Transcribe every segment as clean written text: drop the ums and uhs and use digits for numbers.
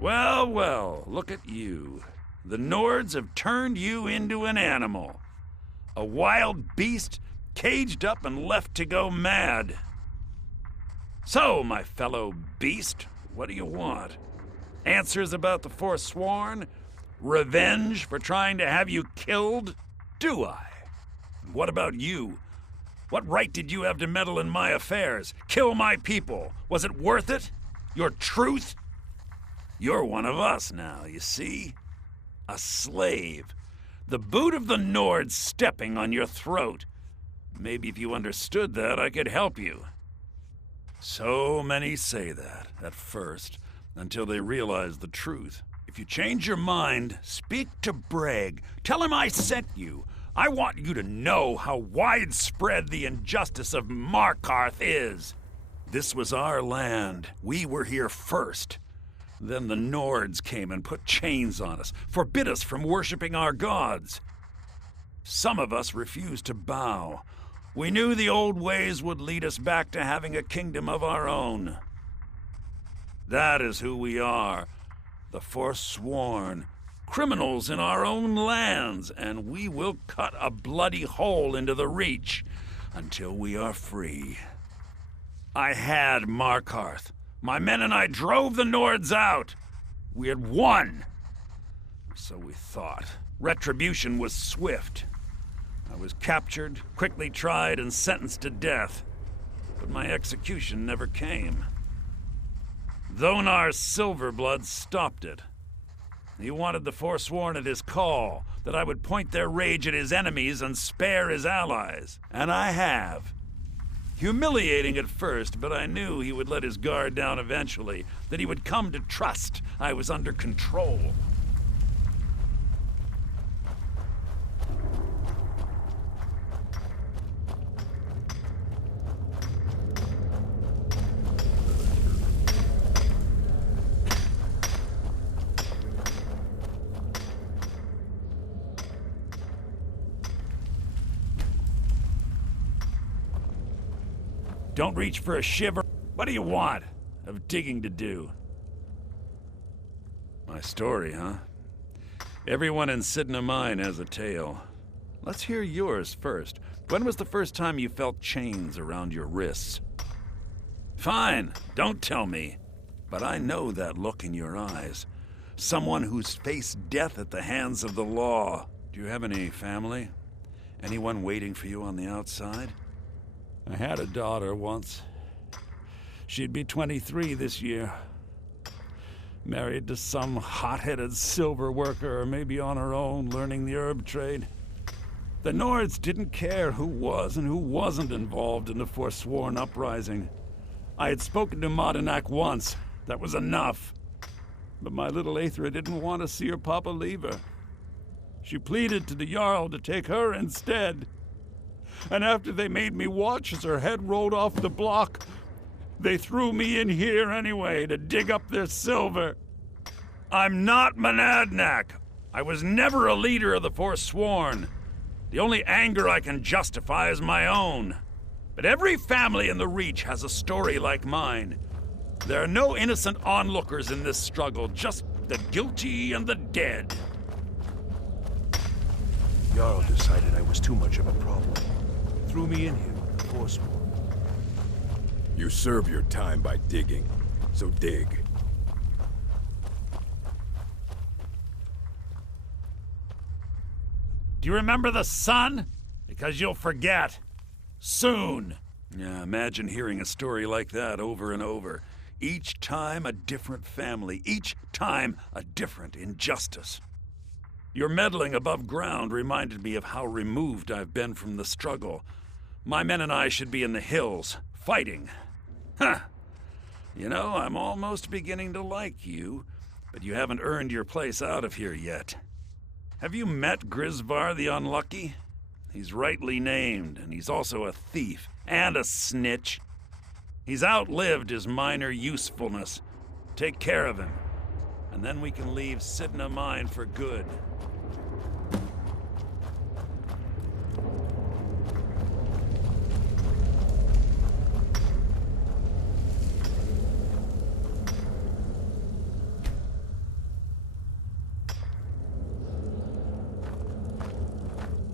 Well, well, look at you. The Nords have turned you into an animal. A wild beast caged up and left to go mad. So, my fellow beast, what do you want? Answers about the Forsworn? Revenge for trying to have you killed? Do I? What about you? What right did you have to meddle in my affairs? Kill my people? Was it worth it? Your truth? You're one of us now, you see? A slave. The boot of the Nords stepping on your throat. Maybe if you understood that, I could help you. So many say that, at first, until they realize the truth. If you change your mind, speak to Bragg. Tell him I sent you. I want you to know how widespread the injustice of Markarth is. This was our land. We were here first. Then the Nords came and put chains on us, forbid us from worshipping our gods. Some of us refused to bow. We knew the old ways would lead us back to having a kingdom of our own. That is who we are, the Forsworn, criminals in our own lands, and we will cut a bloody hole into the Reach until we are free. I had Markarth. My men and I drove the Nords out. We had won. So we thought. Retribution was swift. I was captured, quickly tried, and sentenced to death. But my execution never came. Thonar Silverblood stopped it. He wanted the Forsworn at his call, that I would point their rage at his enemies and spare his allies. And I have. Humiliating at first, but I knew he would let his guard down eventually, that he would come to trust I was under control. Don't reach for a shiver. What do you want? Have digging to do. My story, huh? Everyone in Cidhna Mine has a tale. Let's hear yours first. When was the first time you felt chains around your wrists? Fine, don't tell me. But I know that look in your eyes. Someone who's faced death at the hands of the law. Do you have any family? Anyone waiting for you on the outside? I had a daughter once. She'd be 23 this year. Married to some hot-headed silver worker, or maybe on her own, learning the herb trade. The Nords didn't care who was and who wasn't involved in the Forsworn uprising. I had spoken to Modinak once. That was enough. But my little Aethra didn't want to see her papa leave her. She pleaded to the Jarl to take her instead. And after they made me watch as her head rolled off the block, they threw me in here anyway to dig up their silver. I'm not Monadnak. I was never a leader of the Forsworn. The only anger I can justify is my own. But every family in the Reach has a story like mine. There are no innocent onlookers in this struggle, just the guilty and the dead. Jarl decided I was too much of a problem. Threw me in here with the Forsworn. You serve your time by digging, so dig. Do you remember the sun? Because you'll forget. Soon. Yeah, imagine hearing a story like that over and over. Each time a different family, each time a different injustice. Your meddling above ground reminded me of how removed I've been from the struggle. My men and I should be in the hills, fighting. Huh. You know, I'm almost beginning to like you, but you haven't earned your place out of here yet. Have you met Grisvar the Unlucky? He's rightly named, and he's also a thief and a snitch. He's outlived his minor usefulness. Take care of him, and then we can leave Cidhna Mine for good.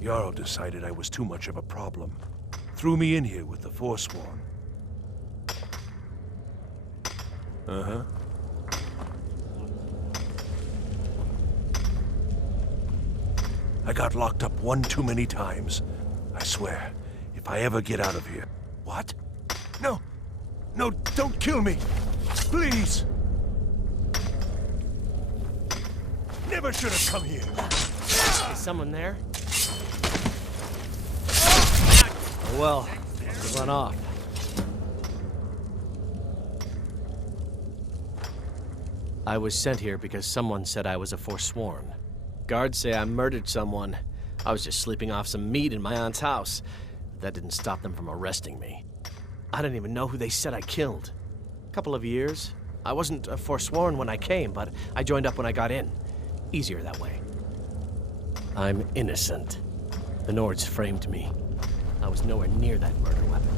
Jarl decided I was too much of a problem. Threw me in here with the Forsworn. Uh-huh. I got locked up one too many times. I swear, if I ever get out of here... What? No! No, don't kill me! Please! Never should have come here! Is someone there? Oh, well, must have run off. I was sent here because someone said I was a Forsworn. Guards say I murdered someone. I was just sleeping off some meat in my aunt's house. That didn't stop them from arresting me. I didn't even know who they said I killed. A couple of years. I wasn't a Forsworn when I came, but I joined up when I got in. Easier that way. I'm innocent. The Nords framed me. I was nowhere near that murder weapon.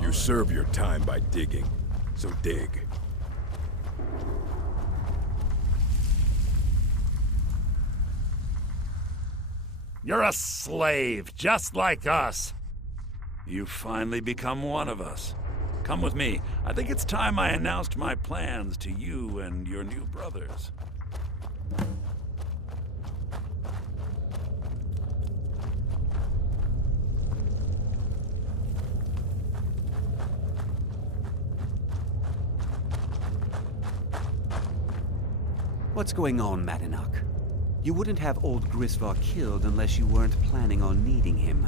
You serve your time by digging, so dig. You're a slave, just like us. You've finally become one of us. Come with me. I think it's time I announced my plans to you and your new brothers. What's going on, Madanach? You wouldn't have old Grisvar killed unless you weren't planning on needing him.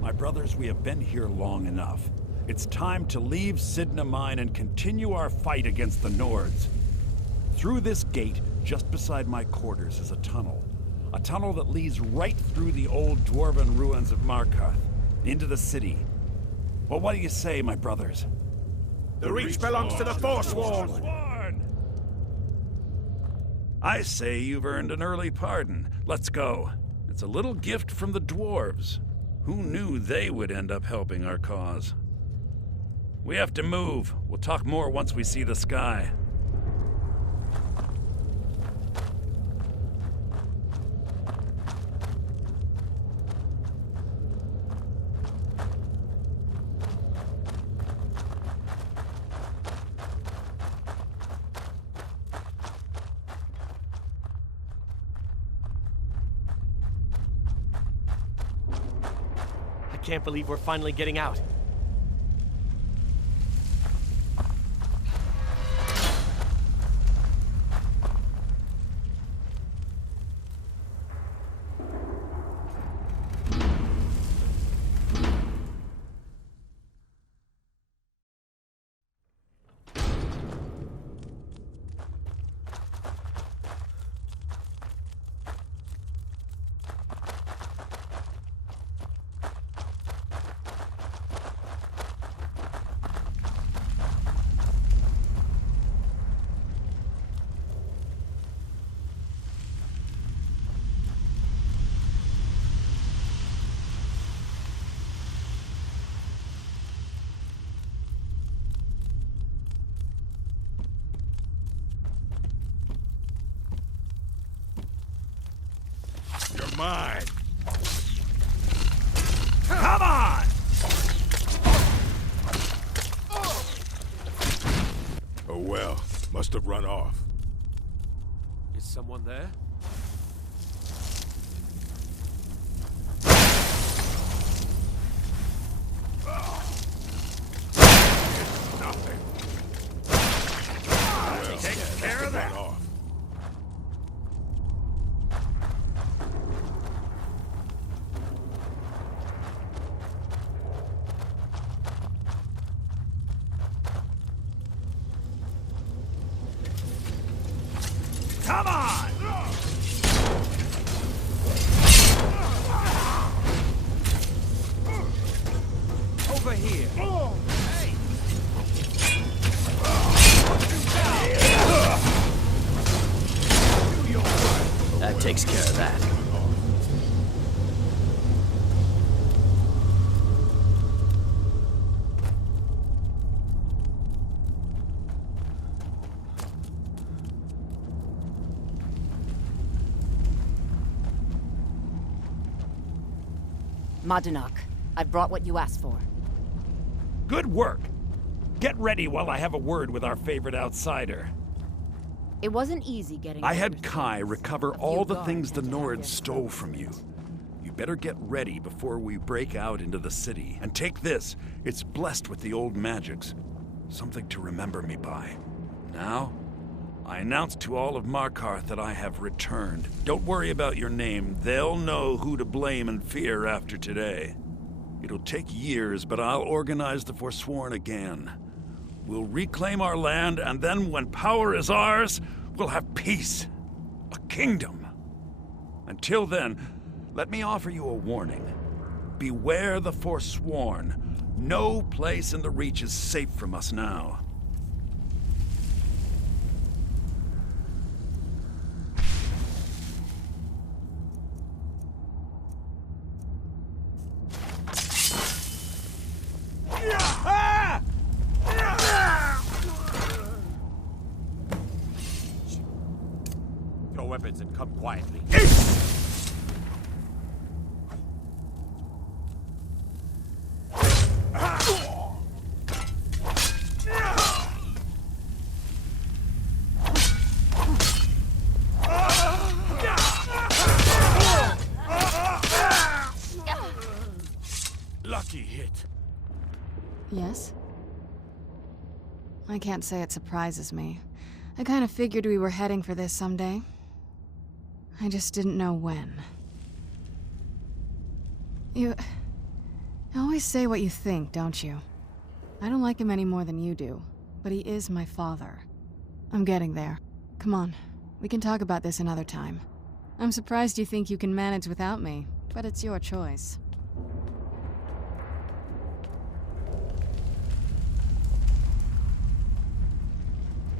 My brothers, we have been here long enough. It's time to leave Cidhna Mine and continue our fight against the Nords. Through this gate, just beside my quarters, is a tunnel. A tunnel that leads right through the old dwarven ruins of Markarth, into the city. Well, what do you say, my brothers? The Reach belongs to the Forsworn! I say you've earned an early pardon. Let's go. It's a little gift from the dwarves. Who knew they would end up helping our cause? We have to move. We'll talk more once we see the sky. I can't believe we're finally getting out. You're mine! Come on! Oh well, must have run off. Is someone there? Nothing. Well, Take care of that. run off. Come on! Over here! That takes care of that. Madanak, I've brought what you asked for. Good work. Get ready while I have a word with our favorite outsider. It wasn't easy getting... I had orders Kai from recover a few all the guards things the and to have Nords their stole souls from you. restored. You better get ready before we break out into the city. And take this. It's blessed with the old magics. Something to remember me by. Now, I announce to all of Markarth that I have returned. Don't worry about your name. They'll know who to blame and fear after today. It'll take years, but I'll organize the Forsworn again. We'll reclaim our land, and then when power is ours, we'll have peace. A kingdom. Until then, let me offer you a warning. Beware the Forsworn. No place in the Reach is safe from us now. Throw weapons and come quietly. Lucky hit. Yes? I can't say it surprises me. I kind of figured we were heading for this someday. I just didn't know when. You always say what you think, don't you? I don't like him any more than you do, but he is my father. I'm getting there. Come on, we can talk about this another time. I'm surprised you think you can manage without me, but it's your choice.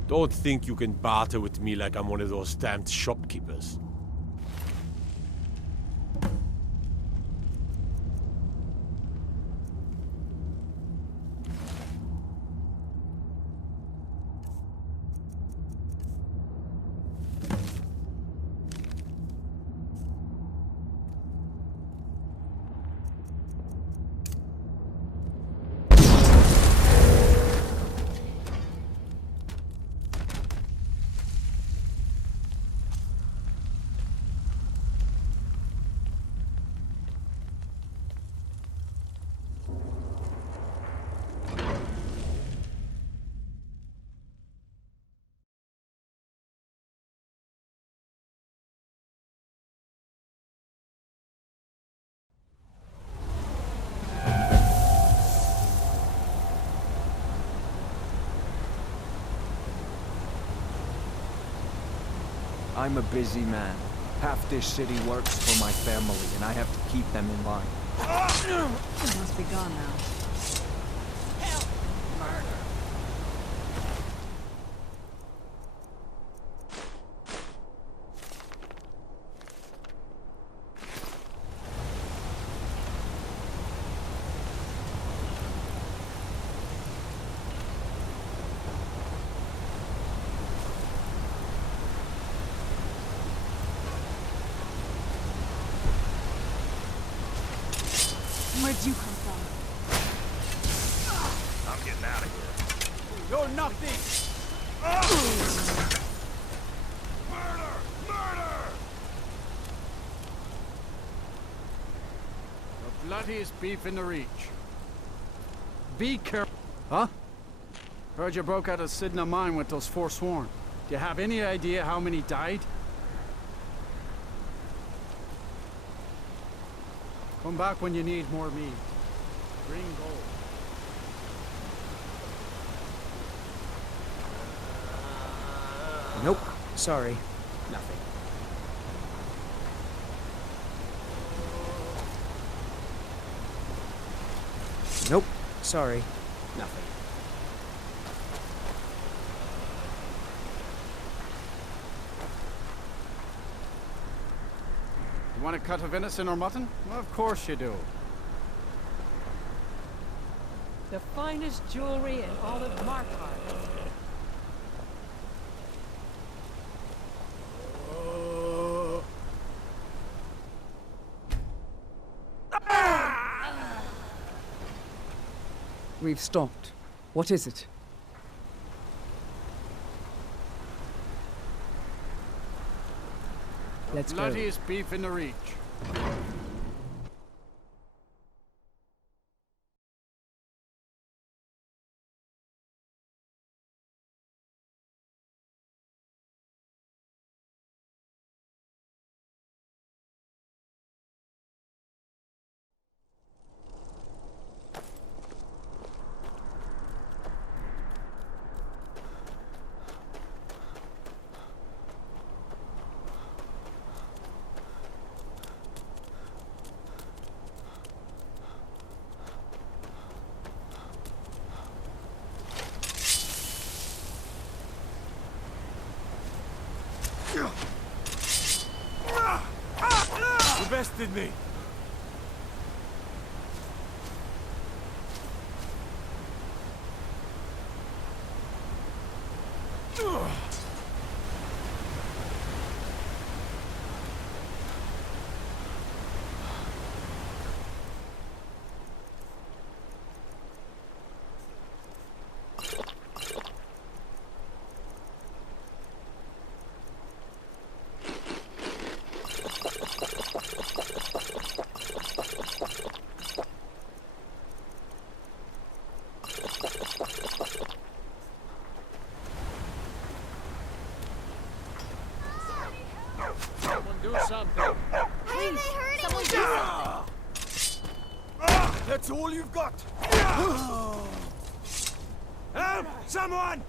Don't think you can barter with me like I'm one of those stamped shopkeepers. I'm a busy man. Half this city works for my family, and I have to keep them in line. He must be gone now. Where'd you come from? I'm getting out of here. You're nothing! Murder! Murder! The bloodiest beef in the Reach. Be careful. Huh? Heard you broke out of Cidhna mine with those Forsworn. Do you have any idea how many died? Come back when you need more meat. Bring gold. Nope. Sorry. Nothing. Nope. Sorry. Nothing. You want a cut of venison or mutton? Well, of course you do. The finest jewelry in all of Markarth. We've stopped. What is it? Let's go. Bloodiest beef in the Reach. You bested me. Someone do something. Please, someone do something. That's all you've got. Help! Someone!